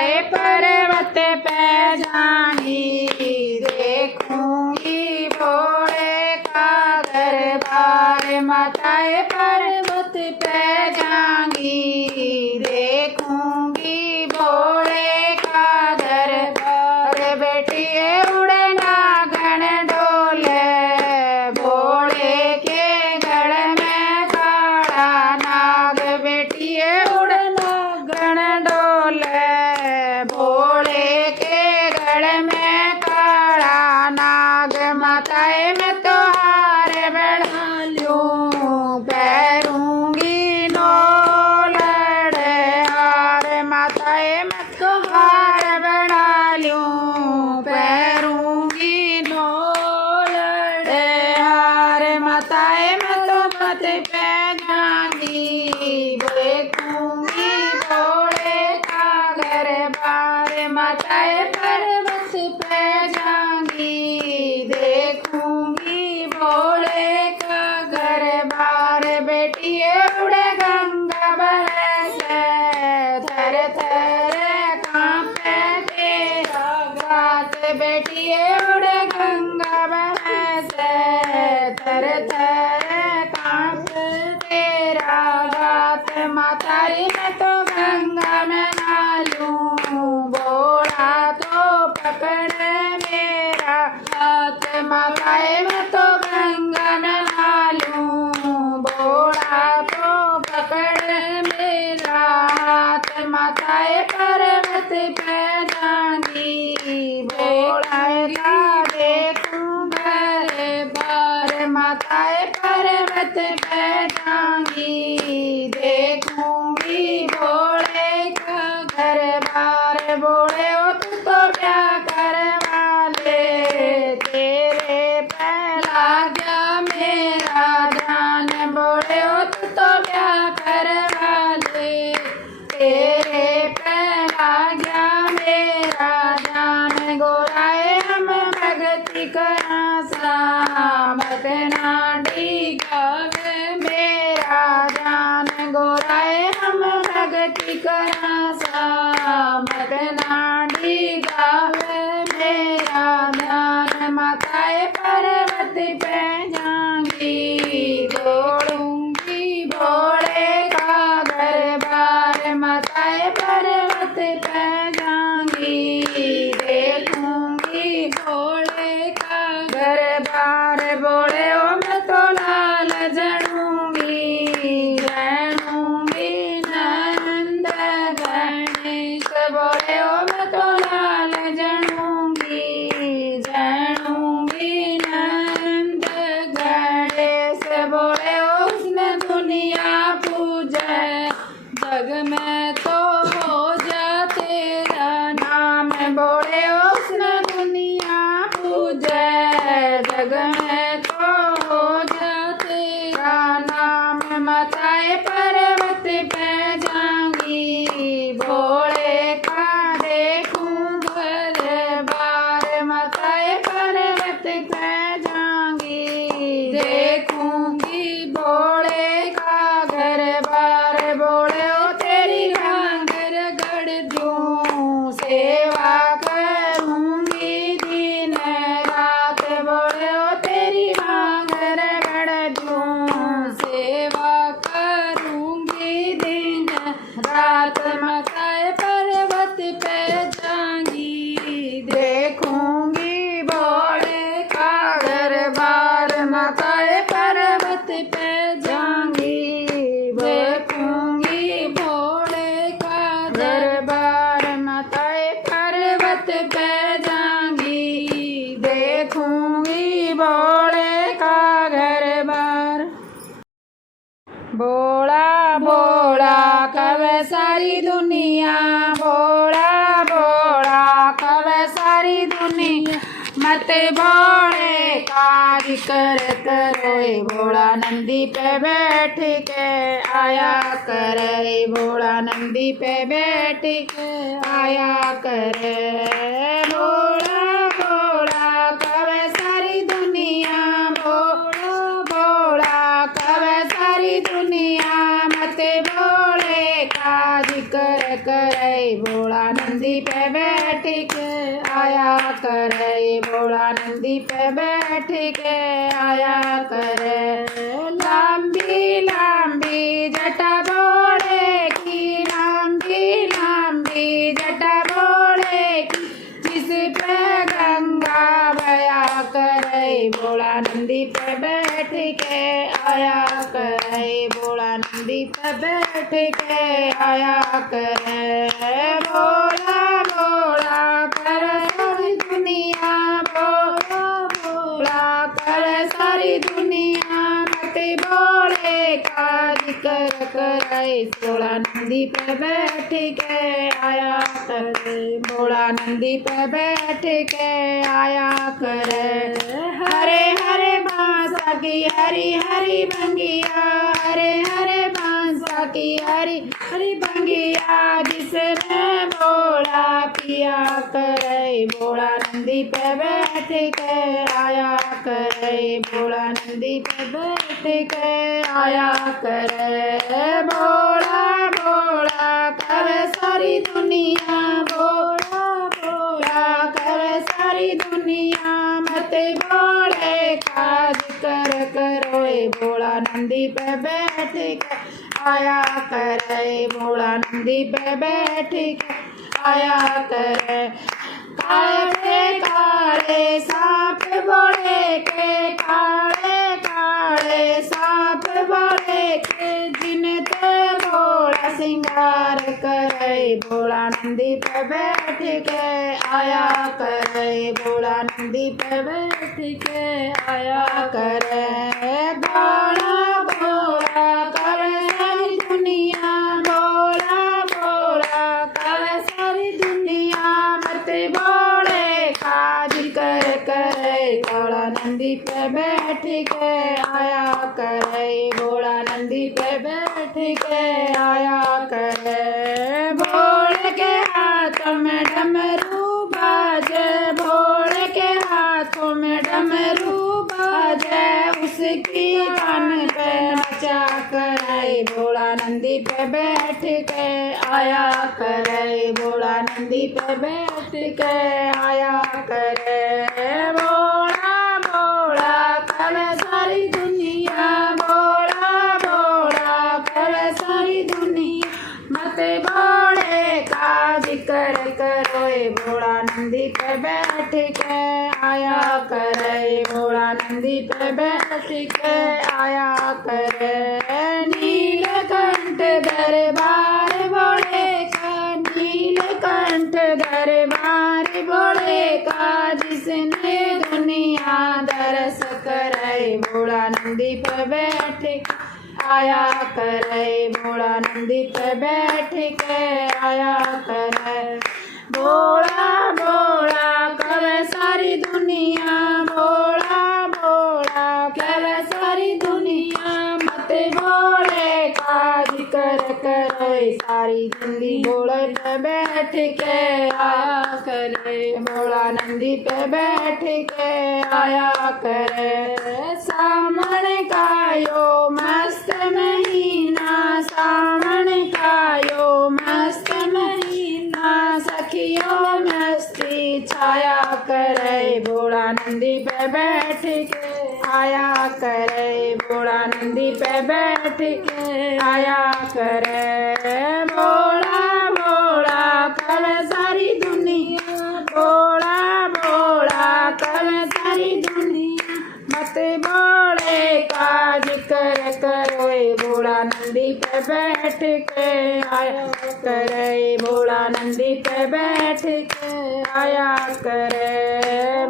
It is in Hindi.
मताए पर्वत पे जाऊंगी, देखूंगी भोले का दरबार। मताए पर्वत पे जाऊंगी, देखूंगी भोले का दरबार। बेटिए उड़ना गण डोले, भोले के गढ़ में काला नाग। बेटिए उड़ना गण डोले, भोले के गढ़ में काला नाग। माताए मैं तो हार बना लूं, पैरूंगी नो लड़े हार। माताए मैं तो हार बना लूं, पैरूंगी नो लड़े हार। माताए मैं तो मत पे जाऊंगी, देखूंगी भोले का दरबार। माताए पर्वत पे जाऊंगी, देखूंगी भोले का दरबार। बेटिए उड़े गंगा बरसे, थर थर कांपे तेरा गात। बेटिए उड़े गंगा बरसे, थर थर कांपे तेरा गात। मातारी मैं तो गंगा में नालूं, भोला तो पकड़ मेरा हाथ। माताए मैं तो गंगा में नालूं, भोला तो पकड़ मेरा हाथ। माताए पर्वत पे जाऊंगी, भोला का देखूं घर बार। माताए पर्वत पे जाऊंगी, देखूंगी भोले का घर बार। बोले ओ तू तो ब्याह करवा ले, तेरे पहला गया मेरा जान। बोले ओ तू तो ब्याह करवा ले, तेरे पहला गया मेरा जान। गोराए हम भगति करा सामत नाडी गावे मेरा जान। गोराए हम भगति करा सामत नाडी गावे मेरा जान। माताए पर्वत पे जाऊंगी, दौड़ूंगी भोले का दरबार। माताए पर्वत पे जाऊंगी, देखूंगी भोले का दरबार। बोले ओ मैं तो लाल जड़ूंगी, रहूंगी नंद गणेश। बोले ओ मैं तो लाल जड़ूंगी, जड़ूंगी नंद गणेश। बोले उसने दुनिया पूजे, जग में तो हो जा तेरा नाम। बोले उसने दुनिया पूजे, जग में तो हो जा तेरा नाम। मताए पर्वत पे जाऊंगी, भोले का देखूं घर बार। मताए पर्वत पे जाऊंगी, देखूंगी भोले का घर बार। बोले ओ तेरी घांगर गढ़ दूं, सेवा करूंगी दिन रात। बोले ओ तेरी घांगर गढ़ दूं, सेवा करूंगी दिन रात। माताए पर्वत पे जाऊंगी, देखूंगी भोले का दरबार। माताए पर्वत पे जाऊंगी, देखूंगी भोले का दरबार। माताए पर्वत पे जाऊंगी, देखूंगी भोले का दरबार। भोला भोला कवे सारी दुनिया, भोला भोला कवे सारी दुनिया। मत भोले काज करत रोए, भोला नंदी पे बैठ के आया करे। भोला नंदी पे बैठ के आया करे। भोला भोला कवे सारी दुनिया, भोला भोला कवे सारी दुनिया। मत भोले काज कर करे, भोला नंदी पे बैठ के आया करे, भोला नंदी पे बैठ के आया करे। लंबी लंबी जटा भोले की, लंबी लंबी जटा भोले की, जिस पे गंगा बया करे, भोला नंदी पे बैठ के आया करे, भोला नंदी पे बैठ के आया करे। भोला भोला कर सारी दुनिया, भोला भोला कर सारी दुनिया, मत भोले का जिक्र करे, भोला नंदी पे बैठ के आया करे, भोला नंदी पे बैठ के आया करे। हरे हरे बांसा की हरी हरी बंगिया, हरे हरे बांसा की हरी हरी बंगिया, जिसमें भोला पिया करे, भोला नंदी पे बैठ के आया करे, भोला नंदी पे बैठ के आया करे। भोला भोला कर सारी दुनिया, भोला भोला कर सारी दुनिया, मत भोले का जिक्र करो, भोला नंदी पे बैठ के आया करे, भोला नंदी पे बैठ के आया करे। काले काले सांप भोले के, काले काले सांप भोले के, जिनते भोला सिंगार करे, भोला नंदी पे बैठ के आया करे, भोला नंदी पे बैठ के आया करे। भोला भोला कर सारी दुनिया, भोला भोला कर सारी दुनिया, मत भोले का जिक्र करे, भोला नंदी पे बैठ के आया करे, भोला नंदी पे बैठ के आया करे। भोले के हाथों में डमरू बाजे, भोले के हाथों में डमरू बाजे, उसकी कान पे नचा करे, भोला नंदी पे बैठ के आया करे, भोला नंदी पे बैठ के आया करे। भोला भोला कर सारी दुनिया, भोला भोला कर सारी दुनिया, मत भोले का जिक्र करो, भोला नंदी पे बैठ के आया करे, भोला नंदी पे बैठ के आया करे। नीलकंठ दरबार भोले का, नीलकंठ दरबार भोले का, जिसने दुनिया दरस करे, भोला नंदी पे बैठ के आया करे, भोला नंदी पे बैठ के आया करे। भोला भोला कर सारी दुनिया, भोला भोला कर सारी दुनिया, मत भोले का जिक्र करे, सारी जिंदगी भोले पे बैठ के आया करे, भोला नंदी पे बैठ के आया करे। सावन का यो मस्त महीना, सावन का यो मस्त महीना, सखियों मस्ती छाया करे, भोला नंदी पे बैठ के आया करे, भोला नंदी पे बैठ के आया करे। भोला भोला कर सारी दुनिया, भोला भोला कर सारी दुनिया, मत भोले का जिक्र करो, भोला नंदी पे बैठ के आया करे, भोला नंदी पे बैठ के आया करे।